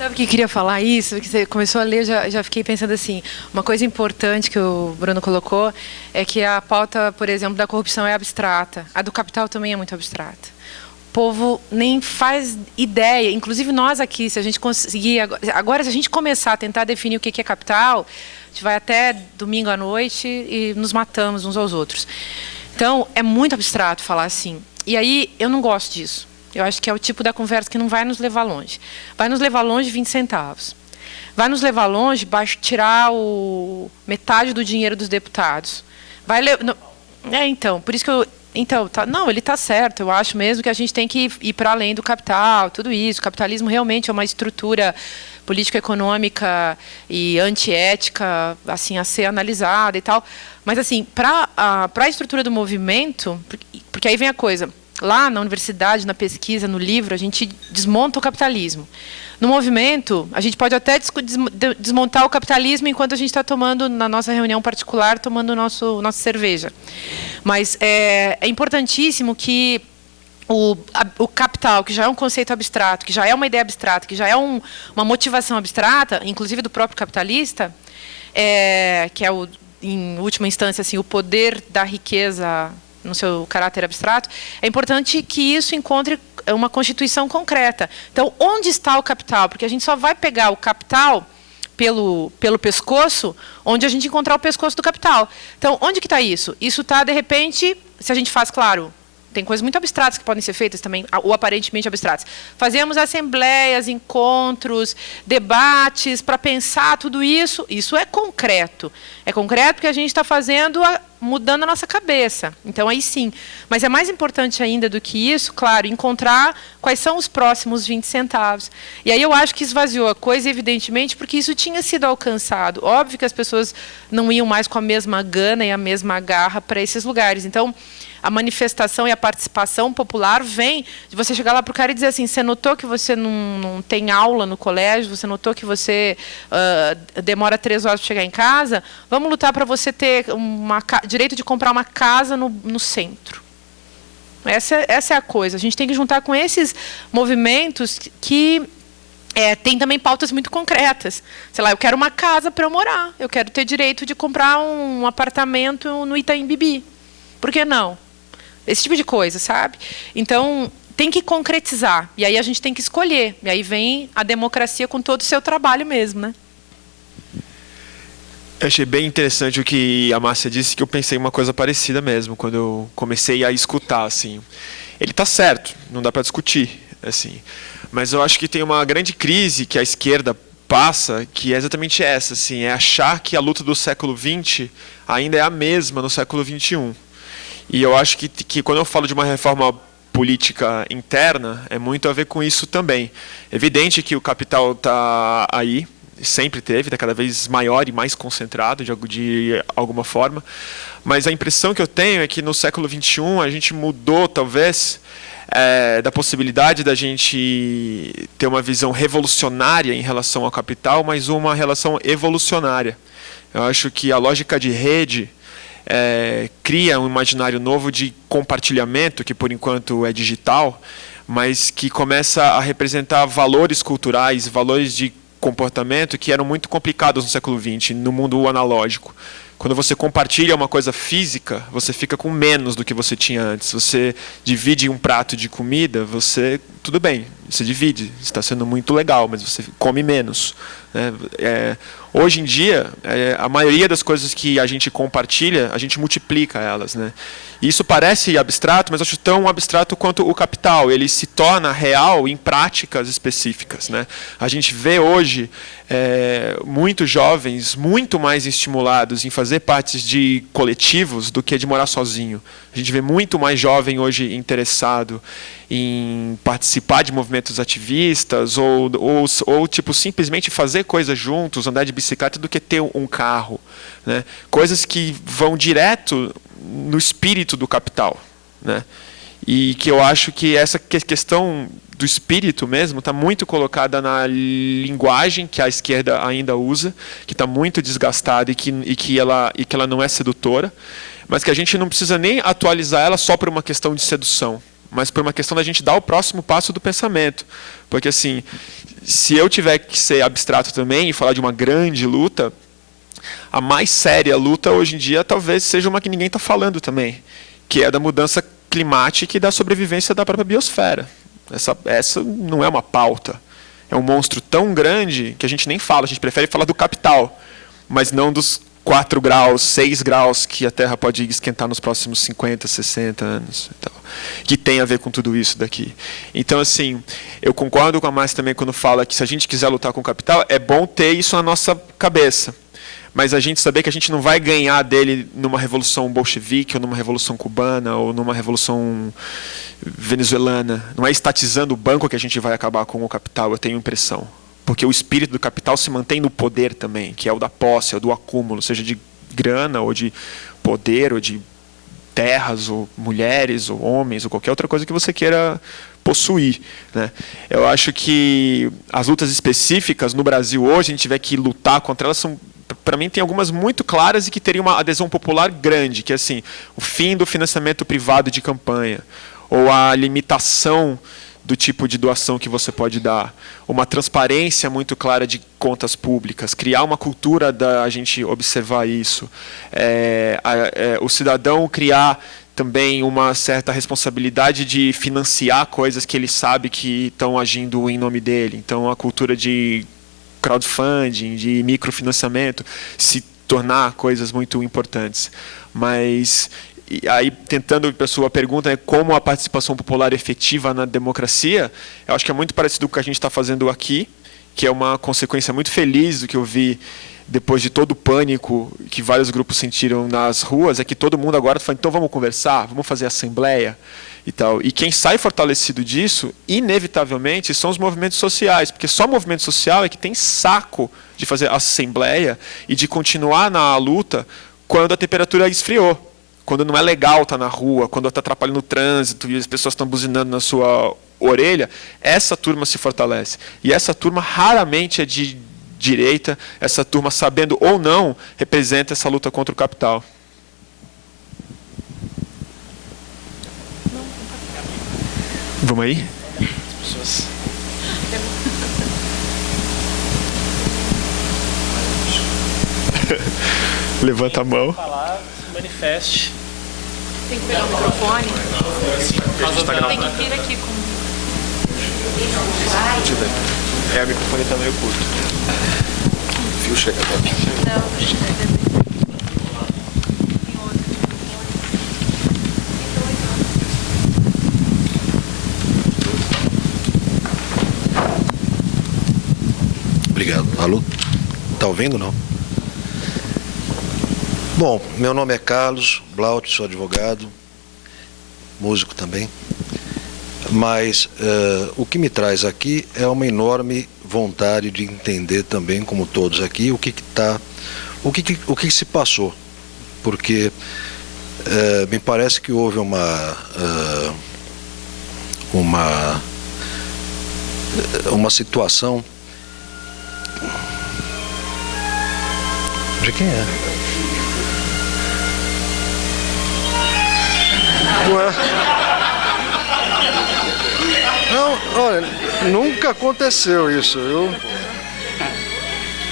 Sabe que eu queria falar isso? Que você começou a ler, já fiquei pensando assim. Uma coisa importante que o Bruno colocou é que a pauta, por exemplo, da corrupção é abstrata. A do capital também é muito abstrata. O povo nem faz ideia. Inclusive nós aqui, se a gente conseguir... Agora, se a gente começar a tentar definir o que é capital, a gente vai até domingo à noite e nos matamos uns aos outros. Então, é muito abstrato falar assim. E aí, eu não gosto disso. Eu acho que é o tipo da conversa que não vai nos levar longe. Vai nos levar longe 20 centavos. Vai nos levar longe tirar metade do dinheiro dos deputados. Então, por isso que eu... Então, não, ele está certo. Eu acho mesmo que a gente tem que ir para além do capital, tudo isso. O capitalismo realmente é uma estrutura político-econômica e antiética, assim, a ser analisada e tal. Mas, assim, para a estrutura do movimento, porque aí vem a coisa... Lá na universidade, na pesquisa, no livro, a gente desmonta o capitalismo. No movimento, a gente pode até desmontar o capitalismo enquanto a gente está tomando, na nossa reunião particular, tomando nossa cerveja. Mas é importantíssimo que o capital, que já é um conceito abstrato, que já é uma ideia abstrata, que já é uma motivação abstrata, inclusive do próprio capitalista, que é, em última instância, assim, o poder da riqueza no seu caráter abstrato, é importante que isso encontre uma constituição concreta. Então, onde está o capital? Porque a gente só vai pegar o capital pelo pescoço, onde a gente encontrar o pescoço do capital. Então, onde que está isso? Isso está, de repente, se a gente faz, claro, tem coisas muito abstratas que podem ser feitas também, ou aparentemente abstratas. Fazemos assembleias, encontros, debates para pensar tudo isso. Isso é concreto. É concreto porque a gente está fazendo, mudando a nossa cabeça. Então, aí sim. Mas é mais importante ainda do que isso, claro, encontrar quais são os próximos 20 centavos. E aí eu acho que esvaziou a coisa, evidentemente, porque isso tinha sido alcançado. Óbvio que as pessoas não iam mais com a mesma gana e a mesma garra para esses lugares. Então, a manifestação e a participação popular vem de você chegar lá para o cara e dizer assim, você notou que você não tem aula no colégio, você notou que você demora 3 horas para chegar em casa, vamos lutar para você ter direito de comprar uma casa no centro. Essa é a coisa. A gente tem que juntar com esses movimentos que tem também pautas muito concretas. Sei lá, eu quero uma casa para eu morar, eu quero ter direito de comprar um apartamento no Itaim Bibi. Por que não? Esse tipo de coisa, sabe? Então, tem que concretizar. E aí a gente tem que escolher. E aí vem a democracia com todo o seu trabalho mesmo, né? Eu achei bem interessante o que a Márcia disse, que eu pensei uma coisa parecida mesmo, quando eu comecei a escutar, assim. Ele está certo, não dá para discutir, assim. Mas eu acho que tem uma grande crise que a esquerda passa, que é exatamente essa, assim, é achar que a luta do século XX ainda é a mesma no século XXI. E eu acho que quando eu falo de uma reforma política interna, é muito a ver com isso também. É evidente que o capital está aí, sempre teve, está cada vez maior e mais concentrado de alguma forma, mas a impressão que eu tenho é que no século XXI a gente mudou, talvez, da possibilidade da gente ter uma visão revolucionária em relação ao capital, mas uma relação evolucionária. Eu acho que a lógica de rede cria um imaginário novo de compartilhamento, que por enquanto é digital, mas que começa a representar valores culturais, valores de comportamento que eram muito complicados no século XX, no mundo analógico. Quando você compartilha uma coisa física, você fica com menos do que você tinha antes. Você divide um prato de comida, tudo bem, você divide, está sendo muito legal, mas você come menos. Hoje em dia, a maioria das coisas que a gente compartilha, a gente multiplica elas, né? E isso parece abstrato, mas eu acho tão abstrato quanto o capital. Ele se torna real em práticas específicas, né? A gente vê hoje muitos jovens muito mais estimulados em fazer parte de coletivos do que de morar sozinho. A gente vê muito mais jovem hoje interessado em participar de movimentos ativistas ou tipo, simplesmente fazer coisas juntos, andar de bicicleta, do que ter um carro, né? Coisas que vão direto no espírito do capital, né? E que eu acho que essa questão do espírito mesmo está muito colocada na linguagem que a esquerda ainda usa, que está muito desgastada e que ela não é sedutora, mas que a gente não precisa nem atualizar ela só por uma questão de sedução, mas por uma questão da gente dar o próximo passo do pensamento. Porque, assim, se eu tiver que ser abstrato também e falar de uma grande luta, a mais séria luta hoje em dia talvez seja uma que ninguém está falando também, que é da mudança climática e da sobrevivência da própria biosfera. Essa não é uma pauta. É um monstro tão grande que a gente nem fala, a gente prefere falar do capital, mas não dos 4 graus, 6 graus que a Terra pode esquentar nos próximos 50, 60 anos. Então, que tem a ver com tudo isso daqui. Então, assim, eu concordo com a Márcia também quando fala que se a gente quiser lutar com o capital, é bom ter isso na nossa cabeça. Mas a gente saber que a gente não vai ganhar dele numa revolução bolchevique, ou numa revolução cubana, ou numa revolução venezuelana. Não é estatizando o banco que a gente vai acabar com o capital, eu tenho impressão. Porque o espírito do capital se mantém no poder também, que é o da posse, é o do acúmulo, seja de grana, ou de poder, ou de terras, ou mulheres, ou homens, ou qualquer outra coisa que você queira possuir, né? Eu acho que as lutas específicas no Brasil hoje, a gente tiver que lutar contra elas, para mim tem algumas muito claras e que teriam uma adesão popular grande, que é assim, o fim do financiamento privado de campanha, ou a limitação do tipo de doação que você pode dar, uma transparência muito clara de contas públicas, criar uma cultura da gente observar isso, o cidadão criar também uma certa responsabilidade de financiar coisas que ele sabe que estão agindo em nome dele. Então, a cultura de crowdfunding, de microfinanciamento, se tornar coisas muito importantes. Mas e aí, tentando para a sua pergunta, como a participação popular efetiva na democracia, eu acho que é muito parecido com o que a gente está fazendo aqui, que é uma consequência muito feliz do que eu vi depois de todo o pânico que vários grupos sentiram nas ruas, é que todo mundo agora está falando, então vamos conversar, vamos fazer assembleia e tal. E quem sai fortalecido disso, inevitavelmente, são os movimentos sociais, porque só movimento social é que tem saco de fazer assembleia e de continuar na luta quando a temperatura esfriou. Quando não é legal estar na rua, quando está atrapalhando o trânsito e as pessoas estão buzinando na sua orelha, essa turma se fortalece. E essa turma raramente é de direita, essa turma, sabendo ou não, representa essa luta contra o capital. Vamos aí? As pessoas... Levanta a mão. Manifeste. Tem que pegar o microfone. Tem que vir aqui com... O microfone está meio curto. O fio chega até aqui. Não, chega. Obrigado. Alô? Tá ouvindo, não? Bom, meu nome é Carlos Blaut, sou advogado, músico também, mas o que me traz aqui é uma enorme vontade de entender também, como todos aqui, o que se passou, porque me parece que houve uma situação. De quem é? Ué. Não, olha, nunca aconteceu isso, viu?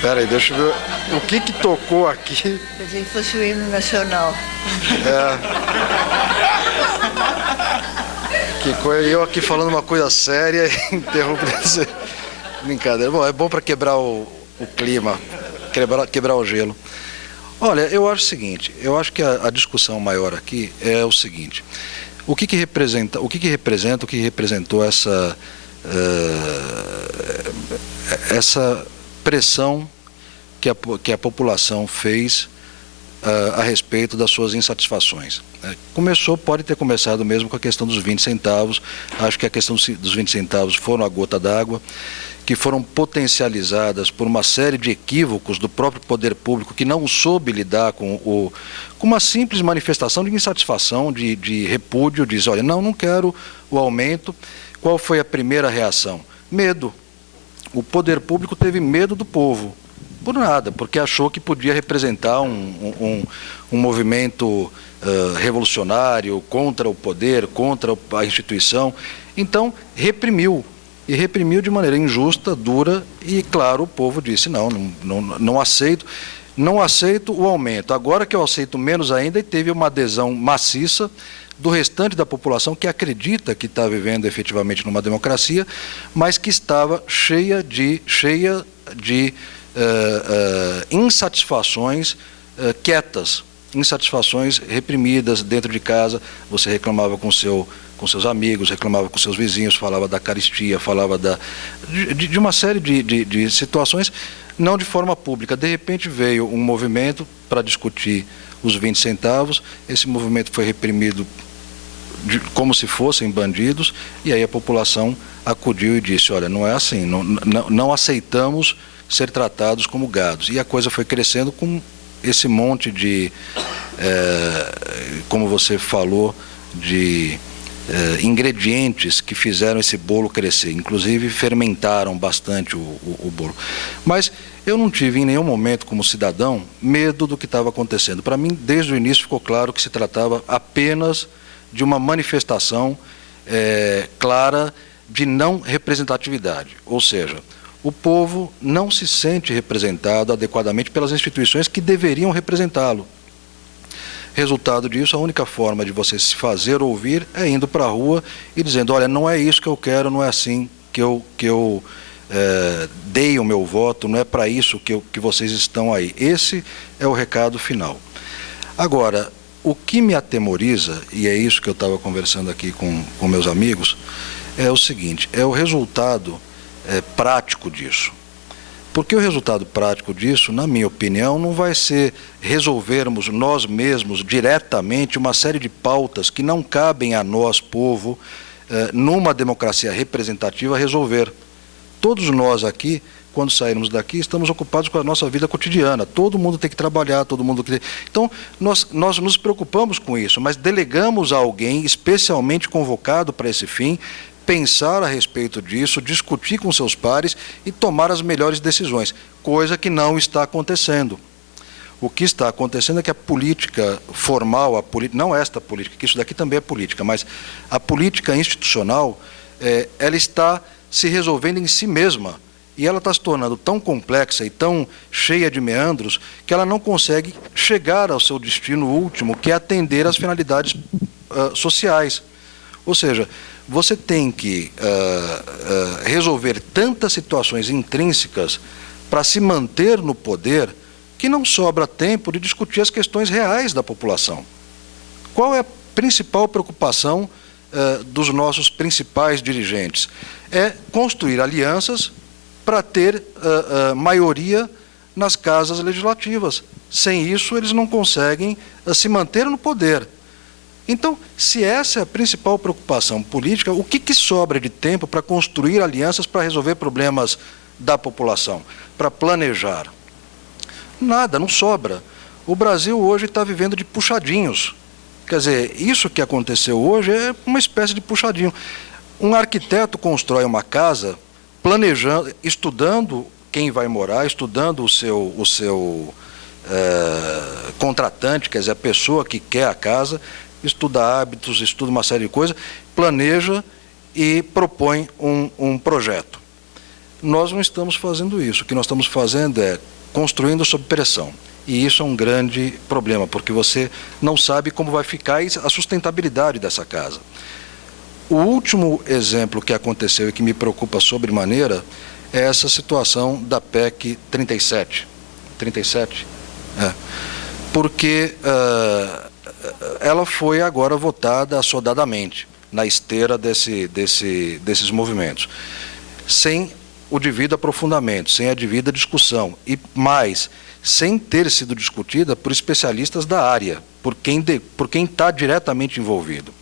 Pera aí, deixa eu ver o que tocou aqui. Pensei que fosse o hino nacional. Que coisa, eu aqui falando uma coisa séria e interrompo. Brincadeira. Bom, é bom para quebrar o clima, quebrar o gelo. Olha, eu acho o seguinte, eu acho que a discussão maior aqui é o seguinte, o que representou essa pressão que a população fez a respeito das suas insatisfações. Pode ter começado mesmo com a questão dos 20 centavos, acho que a questão dos 20 centavos foram a gota d'água, que foram potencializadas por uma série de equívocos do próprio poder público que não soube lidar com uma simples manifestação de insatisfação, de repúdio, diz, olha, não quero o aumento. Qual foi a primeira reação? Medo. O poder público teve medo do povo, por nada, porque achou que podia representar um movimento revolucionário contra o poder, contra a instituição. Então, reprimiu. e reprimiu de maneira injusta, dura, e claro, o povo disse, não aceito, não aceito o aumento, agora que eu aceito menos ainda, e teve uma adesão maciça do restante da população que acredita que está vivendo efetivamente numa democracia, mas que estava cheia de insatisfações quietas, insatisfações reprimidas dentro de casa. Você reclamava com seus amigos, reclamava com seus vizinhos, falava da caristia, falava de uma série de situações, não de forma pública. De repente veio um movimento para discutir os 20 centavos, esse movimento foi reprimido como se fossem bandidos, e aí a população acudiu e disse, olha, não é assim, não aceitamos ser tratados como gados. E a coisa foi crescendo com esse monte de, como você falou, de ingredientes que fizeram esse bolo crescer, inclusive fermentaram bastante o bolo. Mas eu não tive em nenhum momento, como cidadão, medo do que estava acontecendo. Para mim, desde o início ficou claro que se tratava apenas de uma manifestação clara de não representatividade, ou seja, o povo não se sente representado adequadamente pelas instituições que deveriam representá-lo. Resultado disso, a única forma de você se fazer ouvir é indo para a rua e dizendo, olha, não é isso que eu quero, não é assim que eu dei o meu voto, não é para isso que vocês estão aí. Esse é o recado final. Agora, o que me atemoriza, e é isso que eu estava conversando aqui com meus amigos, é o seguinte, é o resultado prático disso. Porque o resultado prático disso, na minha opinião, não vai ser resolvermos nós mesmos diretamente uma série de pautas que não cabem a nós, povo, numa democracia representativa, resolver. Todos nós aqui, quando sairmos daqui, estamos ocupados com a nossa vida cotidiana. Todo mundo tem que trabalhar, todo mundo tem... Então, nós nos preocupamos com isso, mas delegamos a alguém especialmente convocado para esse fim, pensar a respeito disso, discutir com seus pares e tomar as melhores decisões, coisa que não está acontecendo. O que está acontecendo é que a política formal, não esta política, que isso daqui também é política, mas a política institucional, ela está se resolvendo em si mesma, e ela está se tornando tão complexa e tão cheia de meandros que ela não consegue chegar ao seu destino último, que é atender às finalidades sociais. Ou seja, você tem que resolver tantas situações intrínsecas para se manter no poder que não sobra tempo de discutir as questões reais da população. Qual é a principal preocupação dos nossos principais dirigentes? É construir alianças para ter maioria nas casas legislativas. Sem isso, eles não conseguem se manter no poder. Então, se essa é a principal preocupação política, o que sobra de tempo para construir alianças para resolver problemas da população, para planejar? Nada, não sobra. O Brasil hoje está vivendo de puxadinhos. Quer dizer, isso que aconteceu hoje é uma espécie de puxadinho. Um arquiteto constrói uma casa planejando, estudando quem vai morar, estudando o seu contratante, quer dizer, a pessoa que quer a casa, estuda hábitos, estuda uma série de coisas, planeja e propõe um projeto. Nós não estamos fazendo isso. O que nós estamos fazendo é construindo sob pressão. E isso é um grande problema, porque você não sabe como vai ficar a sustentabilidade dessa casa. O último exemplo que aconteceu e que me preocupa sobremaneira é essa situação da PEC 37. 37? Porque ela foi agora votada assodadamente na esteira desses movimentos, sem o devido aprofundamento, sem a devida discussão, e mais, sem ter sido discutida por especialistas da área, por quem está diretamente envolvido.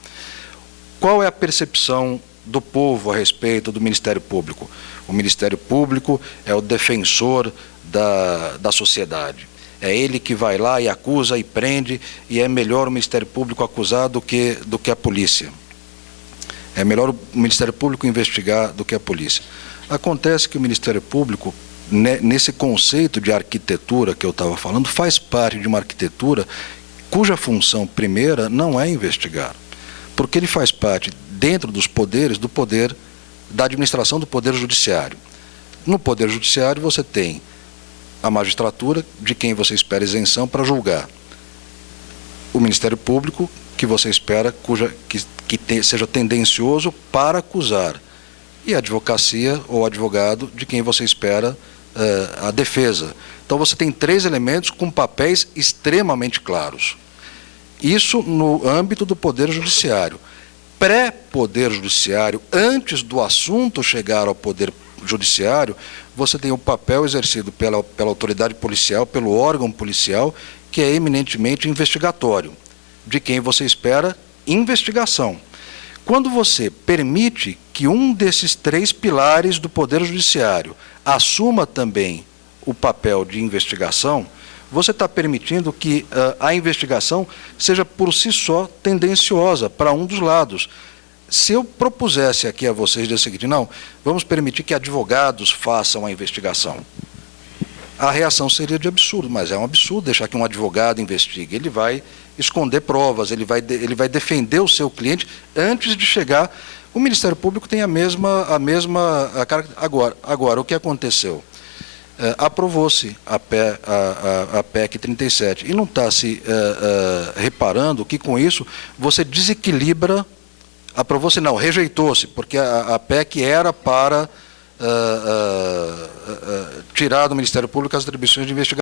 Qual é a percepção do povo a respeito do Ministério Público? O Ministério Público é o defensor da sociedade. É ele que vai lá e acusa e prende, e é melhor o Ministério Público acusar do que a polícia. É melhor o Ministério Público investigar do que a polícia. Acontece que o Ministério Público, nesse conceito de arquitetura que eu estava falando, faz parte de uma arquitetura cuja função primeira não é investigar, porque ele faz parte, dentro dos poderes, do poder da administração do Poder Judiciário. No Poder Judiciário você tem a magistratura, de quem você espera isenção para julgar. O Ministério Público, que você espera seja tendencioso para acusar. E a advocacia ou advogado, de quem você espera a defesa. Então você tem 3 elementos com papéis extremamente claros. Isso no âmbito do Poder Judiciário. Pré-Poder Judiciário, antes do assunto chegar ao Poder Judiciário, você tem o papel exercido pela autoridade policial, pelo órgão policial, que é eminentemente investigatório, de quem você espera investigação. Quando você permite que um desses 3 pilares do Poder Judiciário assuma também o papel de investigação, você está permitindo que a investigação seja por si só tendenciosa para um dos lados. Se eu propusesse aqui a vocês o seguinte, não, vamos permitir que advogados façam a investigação, a reação seria de absurdo, mas é um absurdo deixar que um advogado investigue. Ele vai esconder provas, ele vai defender o seu cliente antes de chegar. O Ministério Público tem a mesma agora, o que aconteceu? Aprovou-se a PEC 37 e não está se reparando que com isso você desequilibra. Aprovou-se não, rejeitou-se, porque a PEC era para tirar do Ministério Público as atribuições de investigação.